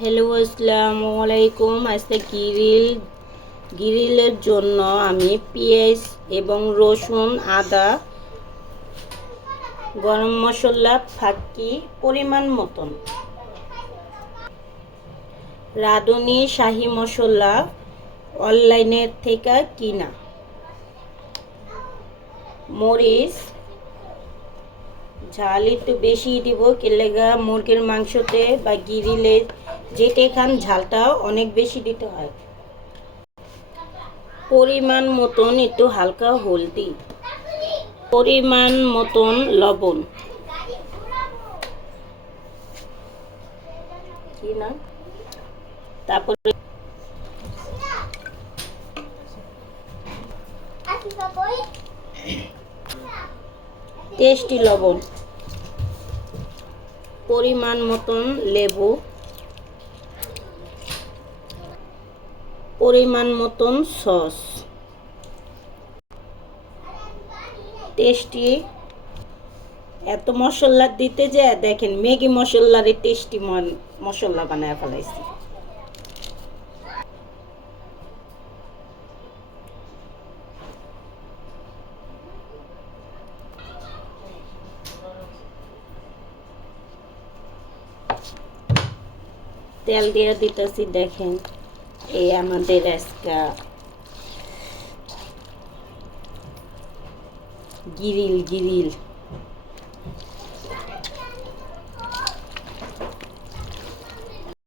Hello, আসসালামু আলাইকুম। আজকে গিরিল, গিরিলের জন্য আমি পেঁয়াজ এবং রসুন, আদা, গরম মশলা ফাঁকি পরিমাণ মতন। রাঁধুনি শাহি মশলা অনলাইনের থেকে কিনা। মরিচ, ঝাল একটু বেশি দিব, কেলেগা মুরগির মাংসতে বা গিরিলে যেটা খান ঝালটা অনেক বেশি দিতে হয়। পরিমাণ মতন একটু হালকা হলদি। পরিমাণ মতন লবণ। কি না? তারপরে টেস্টি লবণ। পরিমাণ মতন লেবু। পরিমাণ মতন সস। টেস্টি। এত মশলা দিতে যে, দেখেন, ম্যাগি মশলার টেস্টি মশলা বানায় ফেলাইছি। তেল দিয়ে দিতেছি, দেখেন। এই আমাদের আজকে গিরিল গিরিল।